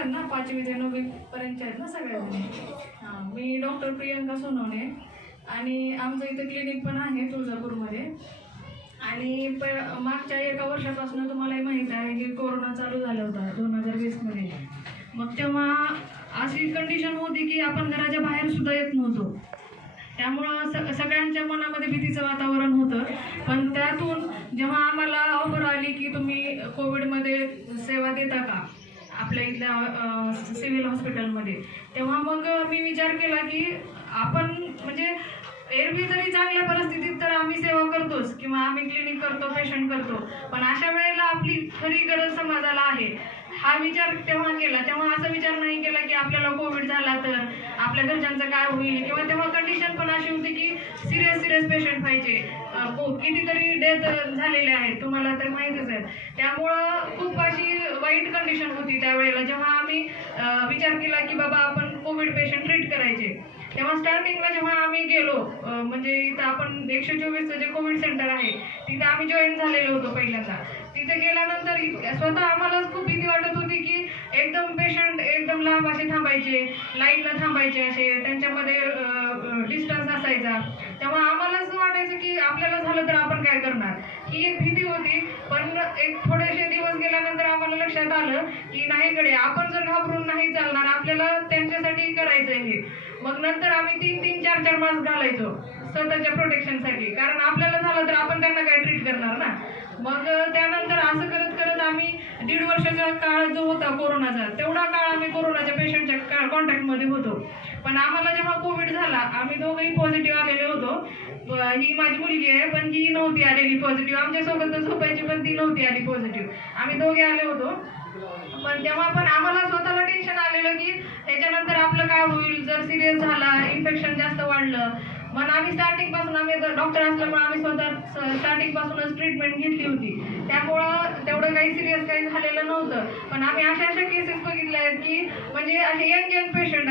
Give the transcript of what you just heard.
आहेत ना, 5वी ते 9वी पर्यंतचे आहेत ना सगळ्याजणी. हां, मी डॉक्टर प्रियंका सोनवणे आणि आमचं इथं क्लिनिक पण आहे तुळजापूरमध्ये. आणि मागच्या 1 वर्षापासून तुम्हालाही माहीत आहे की कोरोना चालू झाला होता 2020मध्ये. मग तेव्हा अशी कंडिशन होती की आपण घराच्या बाहेर सुद्धा येत नव्हतो. त्यामुळं सगळ्यांच्या मनामध्ये भीतीचं वातावरण होतं. पण त्यातून जेव्हा आम्हाला ऑफर आली की तुम्ही कोविडमध्ये सेवा देता का आपल्या इथल्या सिव्हिल हॉस्पिटलमध्ये, तेव्हा मग मी विचार केला की आपण म्हणजे एरवी तरी चांगल्या परिस्थितीत तर आम्ही सेवा करतोच किंवा आम्ही क्लिनिक करतो, पेशंट करतो, पण अशा वेळेला आपली खरी गरज समाजाला आहे हा विचार तेव्हा केला. तेव्हा असा विचार नाही केला की आपल्याला कोविड झाला तर आपल्या घरच्यांचं काय होईल, किंवा तेव्हा कंडिशन पण अशी होती की सिरियस पेशंट पाहिजे. कितीतरी डेथ झालेले आहेत, तुम्हाला तर माहितीच आहे. त्यामुळं खूप अशी वाईट कंडिशन होती त्यावेळेला. जेव्हा आम्ही विचार केला की बाबा आपण कोविड पेशंट ट्रीट करायचे, तेव्हा स्टार्टिंगला जेव्हा आम्ही गेलो म्हणजे इथं आपण 124चं जे कोविड सेंटर आहे तिथे आम्ही जॉईन झालेलो होतो पहिल्यांदा. तिथे गेल्यानंतर स्वतः आम्हालाच खूप भीती वाटत होती की एकदम पेशंट एकदम लांब असे थांबायचे, लाईनला थांबायचे, असे त्यांच्यामध्ये डिस्टन्स असायचा. तेव्हा आम्हालाच वाटायचं की आपल्याला झालं तर आपण काय करणार, ही एक भीती होती. पण एक थोडेसे दिवस गेल्यानंतर आम्हाला लक्षात आलं की नाही कडे आपण जर घाबरून नाही चालणार, आपल्याला त्यांच्यासाठी करायचं हे. मग नंतर आम्ही 3-3, 4-4 मास्क घालायचो स्वतःच्या प्रोटेक्शनसाठी, कारण आपल्याला झालं तर आपण त्यांना काय ट्रीट करणार ना. मग त्यानंतर असं करत करत आम्ही 1.5 वर्षाचा काळ जो होता कोरोनाचा, तेवढा काळ आम्ही कोरोनाच्या पेशंटच्या कॉन्टॅक्टमध्ये होतो. पण आम्हाला जेव्हा कोविड झाला, आम्ही दोघंही पॉझिटिव्ह आलेले होतो. ही माझी मुलगी आहे पण ही नव्हती आलेली पॉझिटिव्ह, आमच्यासोबतच झोपायची पण ती नव्हती आली पॉझिटिव्ह. आम्ही दोघे आले होतो. पण तेव्हा पण आम्हाला स्वतःला टेन्शन आलेलं की त्याच्यानंतर आपलं काय होईल जर सिरियस झाला, इन्फेक्शन जास्त वाढलं. मग आम्ही स्टार्टिंगपासून आम्ही डॉक्टर असल्यामुळे आम्ही स्वतः स्टार्टिंगपासूनच ट्रीटमेंट घेतली होती. त्यामुळं तेवढं काही सिरियस काही झालेलं नव्हतं. पण आम्ही अशा केसेस बघितल्या आहेत की म्हणजे असे यंग पेशंट